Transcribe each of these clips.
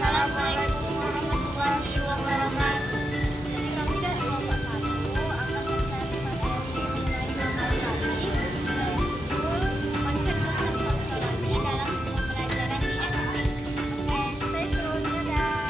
Assalamualaikum warahmatullahi wabarakatuh. Jadi kami dari kelompok 1 akan mencari materi mengenai mahal kali, yaitu konsep-konsep sosiologi dalam pembelajaran di SD. Oke, stay tune. Dadah.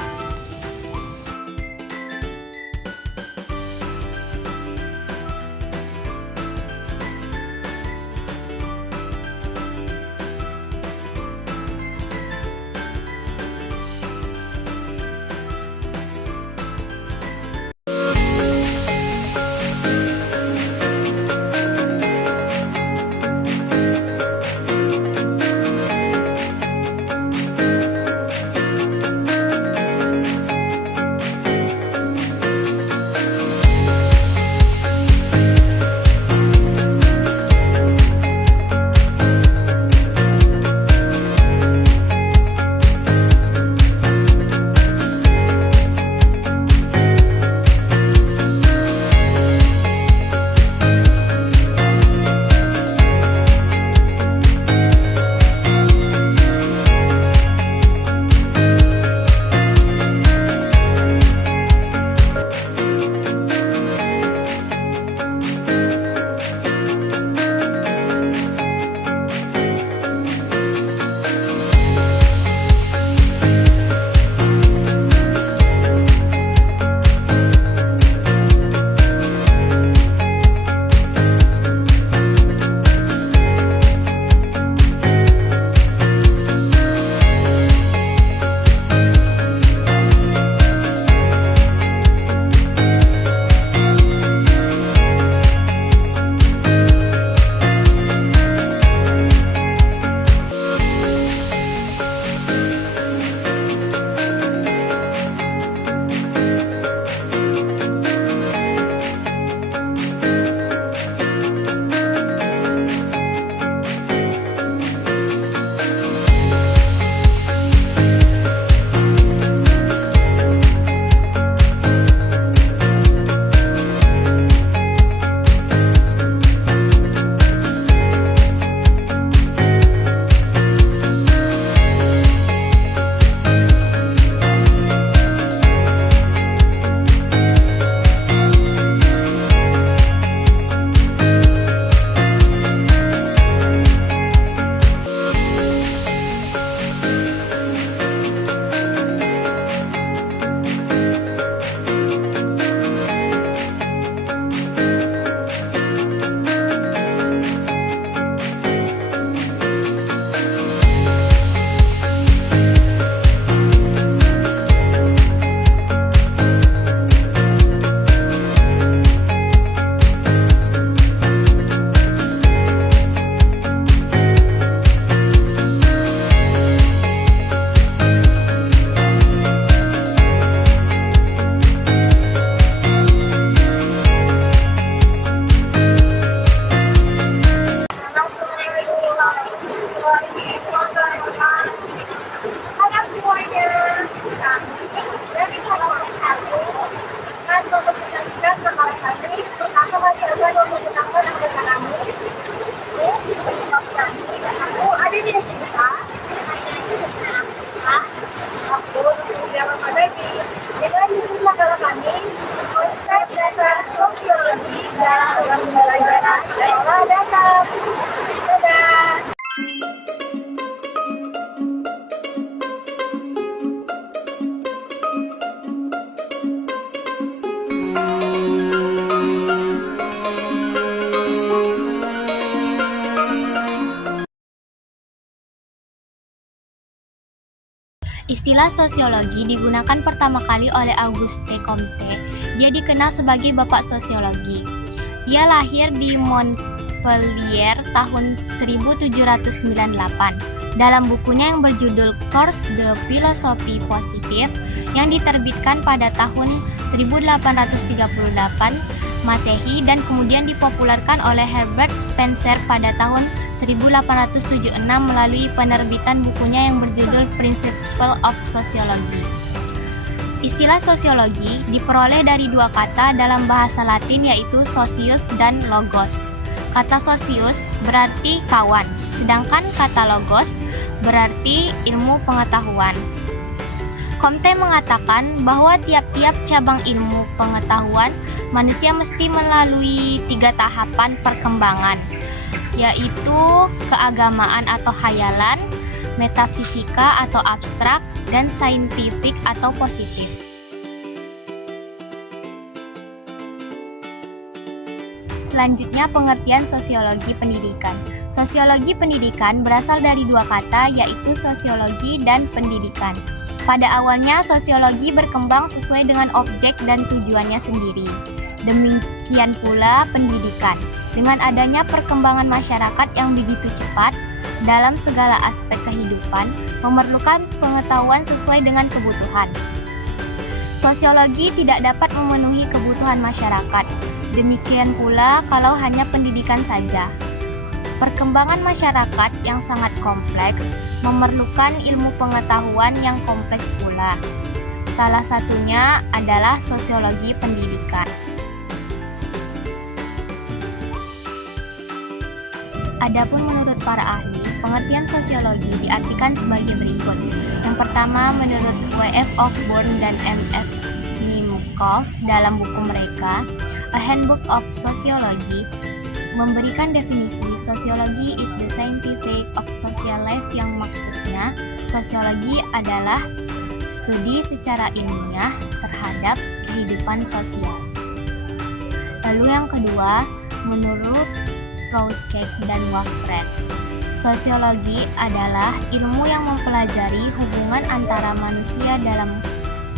Istilah sosiologi digunakan pertama kali oleh Auguste Comte. Dia dikenal sebagai Bapak Sosiologi. Ia lahir di Chapelier tahun 1798 dalam bukunya yang berjudul Cours de Philosophie Positive yang diterbitkan pada tahun 1838 Masehi dan kemudian dipopulerkan oleh Herbert Spencer pada tahun 1876 melalui penerbitan bukunya yang berjudul Principles of Sociology. Istilah sosiologi diperoleh dari dua kata dalam bahasa Latin yaitu socius dan logos. Kata socius berarti kawan, sedangkan kata logos berarti ilmu pengetahuan. Comte mengatakan bahwa tiap-tiap cabang ilmu pengetahuan manusia mesti melalui 3 tahapan perkembangan, yaitu keagamaan atau khayalan, metafisika atau abstrak, dan saintifik atau positif. Selanjutnya, pengertian sosiologi pendidikan. Sosiologi pendidikan berasal dari dua kata, yaitu sosiologi dan pendidikan. Pada awalnya, sosiologi berkembang sesuai dengan objek dan tujuannya sendiri. Demikian pula pendidikan. Dengan adanya perkembangan masyarakat yang begitu cepat dalam segala aspek kehidupan, memerlukan pengetahuan sesuai dengan kebutuhan. Sosiologi tidak dapat memenuhi kebutuhan masyarakat. Demikian pula kalau hanya pendidikan saja. Perkembangan masyarakat yang sangat kompleks memerlukan ilmu pengetahuan yang kompleks pula. Salah satunya adalah sosiologi pendidikan. Adapun menurut para ahli, pengertian sosiologi diartikan sebagai berikut. Yang pertama, menurut W.F. Osborne dan M.F. Nimkov dalam buku mereka, A Handbook of Sociology, memberikan definisi sosiologi is the scientific of social life yang maksudnya sosiologi adalah studi secara ilmiah terhadap kehidupan sosial. Lalu yang kedua, menurut Prouchek dan Wafred, sosiologi adalah ilmu yang mempelajari hubungan antara manusia dalam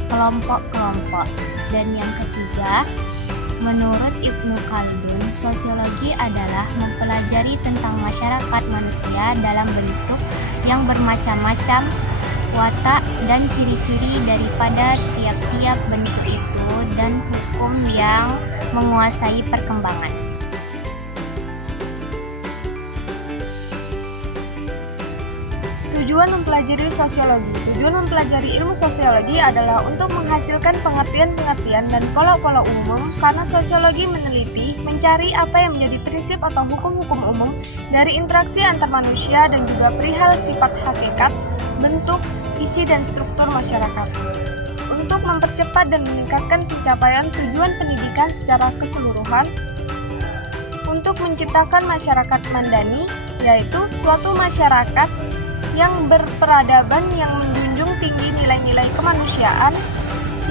kelompok-kelompok. Dan yang ketiga, menurut Ibnu Khaldun, sosiologi adalah mempelajari tentang masyarakat manusia dalam bentuk yang bermacam-macam watak dan ciri-ciri daripada tiap-tiap bentuk itu dan hukum yang menguasai perkembangan. Tujuan mempelajari sosiologi. Tujuan mempelajari ilmu sosiologi adalah untuk menghasilkan pengertian-pengertian dan pola-pola umum karena sosiologi meneliti, mencari apa yang menjadi prinsip atau hukum-hukum umum dari interaksi antar manusia dan juga perihal sifat hakikat, bentuk, isi dan struktur masyarakat. Untuk mempercepat dan meningkatkan pencapaian tujuan pendidikan secara keseluruhan, untuk menciptakan masyarakat mandani, yaitu suatu masyarakat yang berperadaban, yang menjunjung tinggi nilai-nilai kemanusiaan,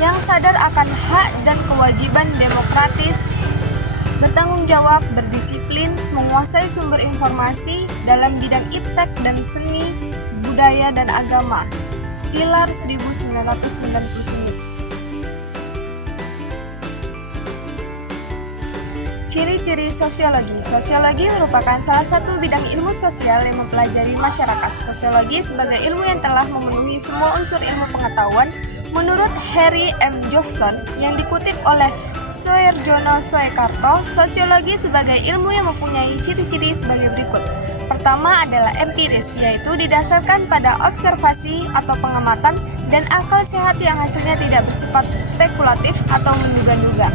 yang sadar akan hak dan kewajiban demokratis, bertanggung jawab, berdisiplin, menguasai sumber informasi dalam bidang iptek dan seni, budaya dan agama. Tilar 1999. Ciri-ciri sosiologi. Sosiologi merupakan salah satu bidang ilmu sosial yang mempelajari masyarakat. Sosiologi sebagai ilmu yang telah memenuhi semua unsur ilmu pengetahuan menurut Harry M. Johnson yang dikutip oleh Soeharjono Soekarto. Sosiologi sebagai ilmu yang mempunyai ciri-ciri sebagai berikut. Pertama adalah empiris, yaitu didasarkan pada observasi atau pengamatan dan akal sehat yang hasilnya tidak bersifat spekulatif atau menduga-duga.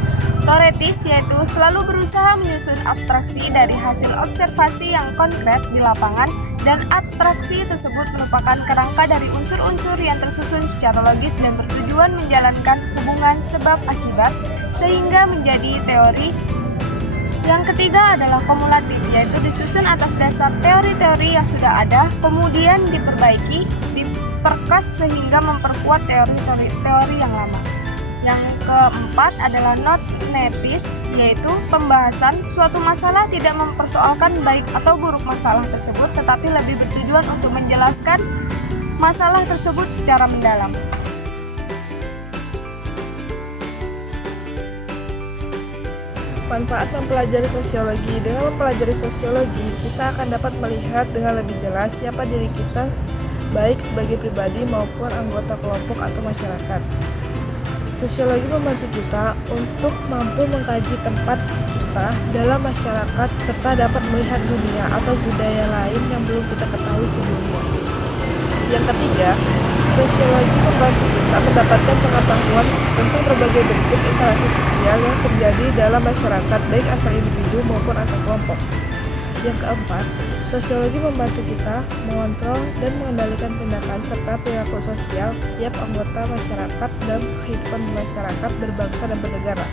Teoretis, yaitu selalu berusaha menyusun abstraksi dari hasil observasi yang konkret di lapangan, dan abstraksi tersebut merupakan kerangka dari unsur-unsur yang tersusun secara logis dan bertujuan menjalankan hubungan sebab-akibat sehingga menjadi teori. Yang ketiga adalah kumulatif, yaitu disusun atas dasar teori-teori yang sudah ada, kemudian diperbaiki, diperkas sehingga memperkuat teori-teori yang lama. Yang keempat adalah notetis, yaitu pembahasan suatu masalah tidak mempersoalkan baik atau buruk masalah tersebut, tetapi lebih bertujuan untuk menjelaskan masalah tersebut secara mendalam. Manfaat mempelajari sosiologi. Dengan mempelajari sosiologi, kita akan dapat melihat dengan lebih jelas siapa diri kita, baik sebagai pribadi maupun anggota kelompok atau masyarakat. Sosiologi membantu kita untuk mampu mengkaji tempat kita dalam masyarakat serta dapat melihat dunia atau budaya lain yang belum kita ketahui sebelumnya. Yang ketiga, sosiologi membantu kita mendapatkan pengetahuan tentang berbagai bentuk interaksi sosial yang terjadi dalam masyarakat, baik antar individu maupun antar kelompok. Yang keempat, sosiologi membantu kita mengontrol dan mengendalikan tindakan serta perilaku sosial tiap anggota masyarakat dalam kehidupan masyarakat berbangsa dan bernegara.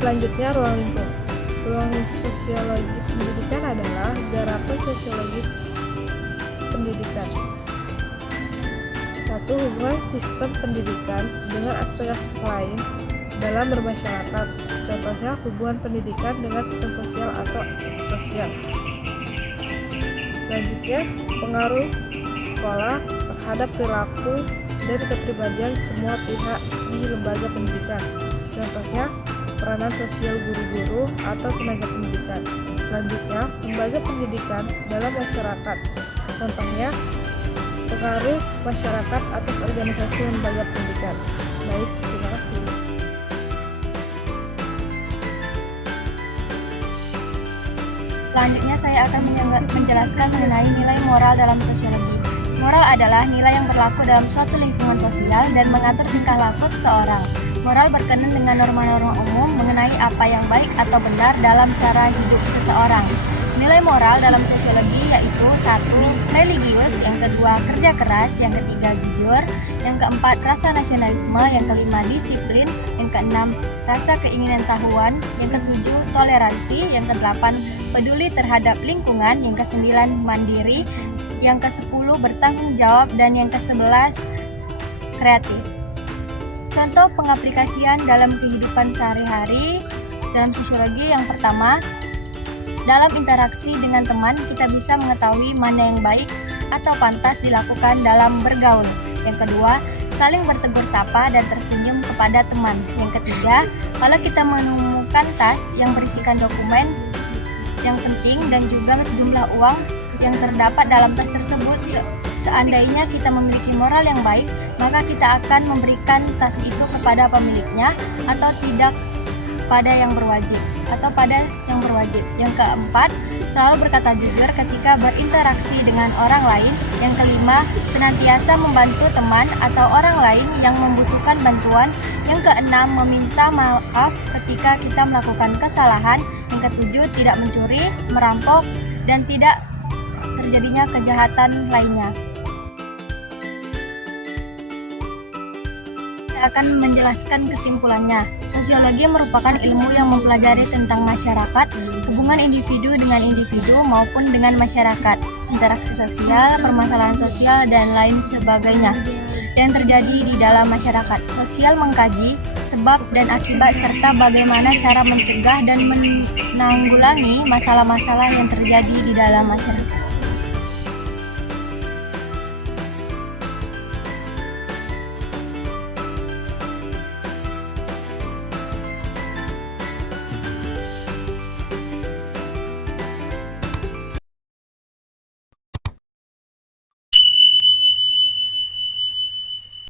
Selanjutnya, ruang lingkup. Ruang lingkup sosiologi pendidikan adalah garapan sosiologi pendidikan. 1. Hubungan sistem pendidikan dengan aspek-aspek lain dalam bermasyarakat. Contohnya, hubungan pendidikan dengan sistem sosial atau aspek sosial. Selanjutnya, pengaruh sekolah terhadap perilaku dan kepribadian semua pihak di lembaga pendidikan. Contohnya, peranan sosial guru-guru atau tenaga pendidikan. Selanjutnya, lembaga pendidikan dalam masyarakat. Contohnya, pengaruh masyarakat atas organisasi lembaga pendidikan. Baik, terima kasih. Selanjutnya saya akan menjelaskan mengenai nilai moral dalam sosiologi. Moral adalah nilai yang berlaku dalam suatu lingkungan sosial dan mengatur tingkah laku seseorang. Moral berkenan dengan norma-norma umum mengenai apa yang baik atau benar dalam cara hidup seseorang. Nilai moral dalam sosiologi yaitu 1. Religius, yang kedua kerja keras, yang ketiga jujur, yang keempat rasa nasionalisme, yang kelima disiplin, yang keenam rasa keinginan tahuan, yang ketujuh toleransi, yang kedelapan peduli terhadap lingkungan, yang kesembilan mandiri, yang kesepuluh bertanggung jawab, dan yang kesebelas kreatif. Contoh pengaplikasian dalam kehidupan sehari-hari dalam sosiologi. Yang pertama, dalam interaksi dengan teman kita bisa mengetahui mana yang baik atau pantas dilakukan dalam bergaul. Yang kedua, saling bertegur sapa dan tersenyum kepada teman. Yang ketiga, kalau kita menemukan tas yang berisikan dokumen yang penting dan juga sejumlah uang yang terdapat dalam tas tersebut, seandainya kita memiliki moral yang baik, maka kita akan memberikan tas itu kepada pemiliknya atau tidak pada yang berwajib. Yang keempat, selalu berkata jujur ketika berinteraksi dengan orang lain. Yang kelima, senantiasa membantu teman atau orang lain yang membutuhkan bantuan. Yang keenam, meminta maaf ketika kita melakukan kesalahan. Yang ketujuh, tidak mencuri, merampok, dan tidak terjadinya kejahatan lainnya. Saya akan menjelaskan kesimpulannya. Sosiologi merupakan ilmu yang mempelajari tentang masyarakat, hubungan individu dengan individu maupun dengan masyarakat, interaksi sosial, permasalahan sosial, dan lain sebagainya yang terjadi di dalam masyarakat. Sosial mengkaji sebab dan akibat serta bagaimana cara mencegah dan menanggulangi masalah-masalah yang terjadi di dalam masyarakat.